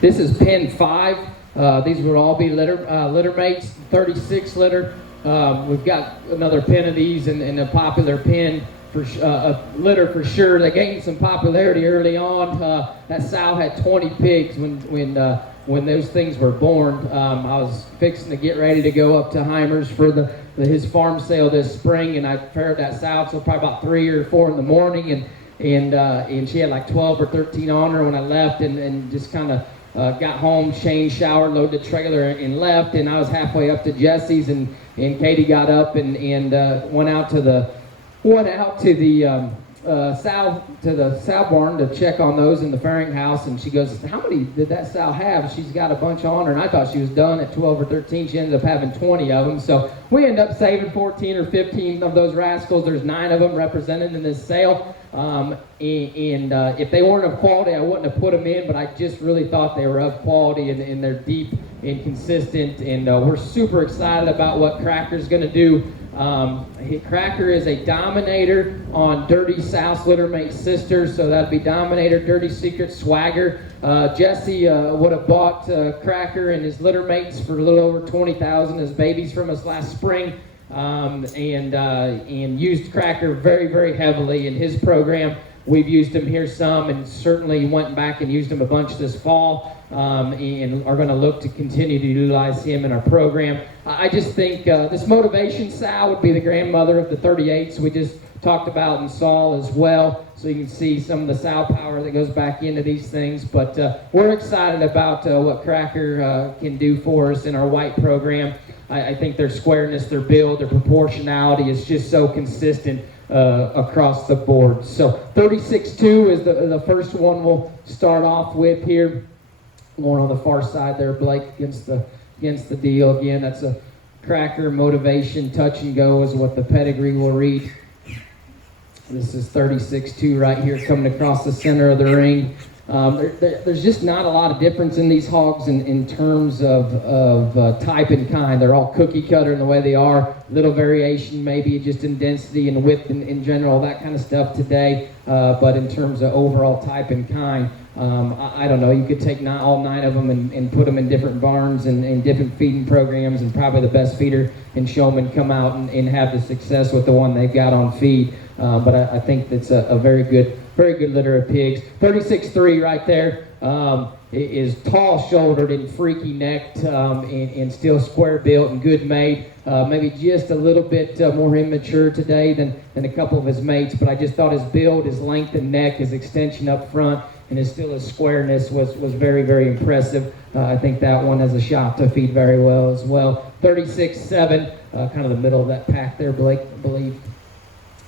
This is pin 5. These would all be litter mates, 36 litter. We've got another pin of these and a popular pin for a litter for sure. They gained some popularity early on. That sow had 20 pigs when those things were born. I was fixing to get ready to go up to Heimer's for his farm sale this spring, and I paired that sow till probably about 3 or 4 in the morning, and she had like 12 or 13 on her when I left, and just kind of got home, changed, showered, loaded the trailer, and left. And I was halfway up to Jesse's, and Katie got up and went out to the sow barn to check on those in the farrowing house, and she goes, "How many did that sow have?" She's got a bunch on her, and I thought she was done at 12 or 13. She ended up having 20 of them, so we ended up saving 14 or 15 of those rascals. There's 9 of them represented in this sale, and if they weren't of quality, I wouldn't have put them in, but I just really thought they were of quality, and they're deep and consistent, and we're super excited about what Cracker's going to do. Cracker is a Dominator on Dirty South's Littermate sister, so that'd be Dominator, Dirty Secret, Swagger. Jesse would have bought Cracker and his littermates for a little over $20,000 as babies from us last spring, and used Cracker very, very heavily in his program. We've used him here some, and certainly went back and used him a bunch this fall, and are going to look to continue to utilize him in our program. I just think this Motivation sow would be the grandmother of the 38s we just talked about and saw as well, so you can see some of the sow power that goes back into these things. But we're excited about what Cracker can do for us in our white program. I think their squareness, their build, their proportionality is just so consistent across the board. So 36-2 is the first one we'll start off with here. Going on the far side there, Blake, against the deal again. That's a Cracker Motivation touch and go is what the pedigree will read. This is 36-2 right here coming across the center of the ring. There's just not a lot of difference in these hogs in terms of type and kind. They're all cookie cutter in the way they are. Little variation maybe just in density and width in general, that kind of stuff today. But in terms of overall type and kind, I don't know. You could take all 9 of them and put them in different barns and different feeding programs, and probably the best feeder in Showman come out and have the success with the one they've got on feed. But I think that's a very good litter of pigs. 36-3 right there is tall-shouldered and freaky necked, and still square built and good made. Maybe just a little bit more immature today than a couple of his mates, but I just thought his build, his length and neck, his extension up front, and his squareness was very, very impressive. I think that one has a shot to feed very well as well. 36-7, kind of the middle of that pack there, Blake, I believe.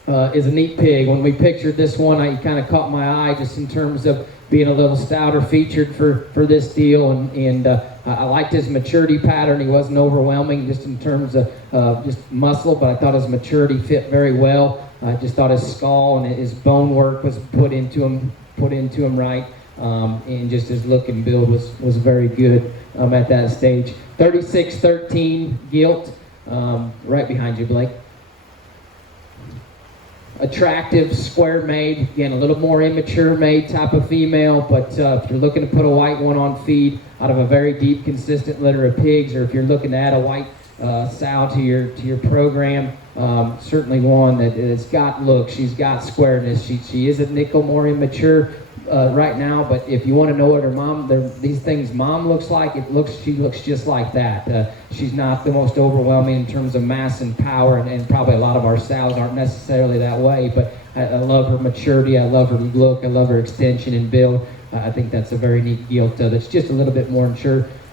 Is a neat pig. When we pictured this one, he kind of caught my eye just in terms of being a little stouter featured for this deal, and I liked his maturity pattern. He wasn't overwhelming just in terms of just muscle, but I thought his maturity fit very well. I just thought his skull and his bone work was put into him right, and just his look and build was very good at that stage. 36-13 gilt, right behind you, Blake. Attractive, square made, again a little more immature made type of female, but if you're looking to put a white one on feed out of a very deep, consistent litter of pigs, or if you're looking to add a white sow to your program, certainly one that has got look, she's got squareness. She is a nickel more immature right now, but if you want to know what these things mom looks like, she looks just like that. She's not the most overwhelming in terms of mass and power, and probably a lot of our sows aren't necessarily that way, but I love her maturity, I love her look, I love her extension and build. I think that's a very neat gilt that's just a little bit more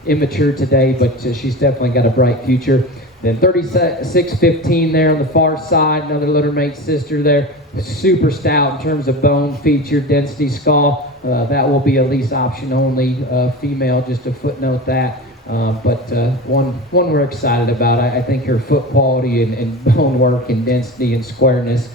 immature today, but she's definitely got a bright future. Then 36-15 there on the far side, another littermate sister there. Super stout in terms of bone, feature, density, skull. That will be a lease option only female, just to footnote that. But one we're excited about. I think her foot quality and bone work and density and squareness,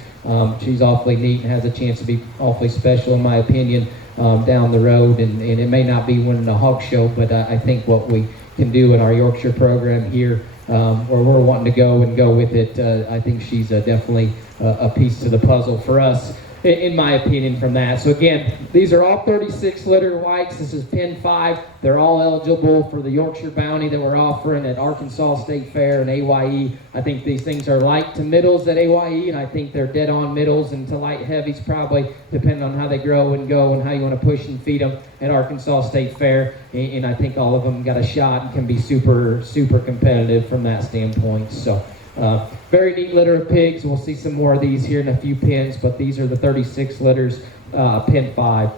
she's awfully neat and has a chance to be awfully special in my opinion down the road. And it may not be winning a hog show, but I think what we can do in our Yorkshire program here, where we're wanting to go with it, I think she's definitely a piece to the puzzle for us. in my opinion, from that. So again, these are all 36 litter whites. This is Pen 5. They're all eligible for the Yorkshire Bounty that we're offering at Arkansas State Fair and AYE. I think these things are light to middles at AYE, and I think they're dead on middles and to light heavies probably, depending on how they grow and go and how you want to push and feed them at Arkansas State Fair. And I think all of them got a shot and can be super, super competitive from that standpoint. So very neat litter of pigs. We'll see some more of these here in a few pens, but these are the 36 litters, Pen 5.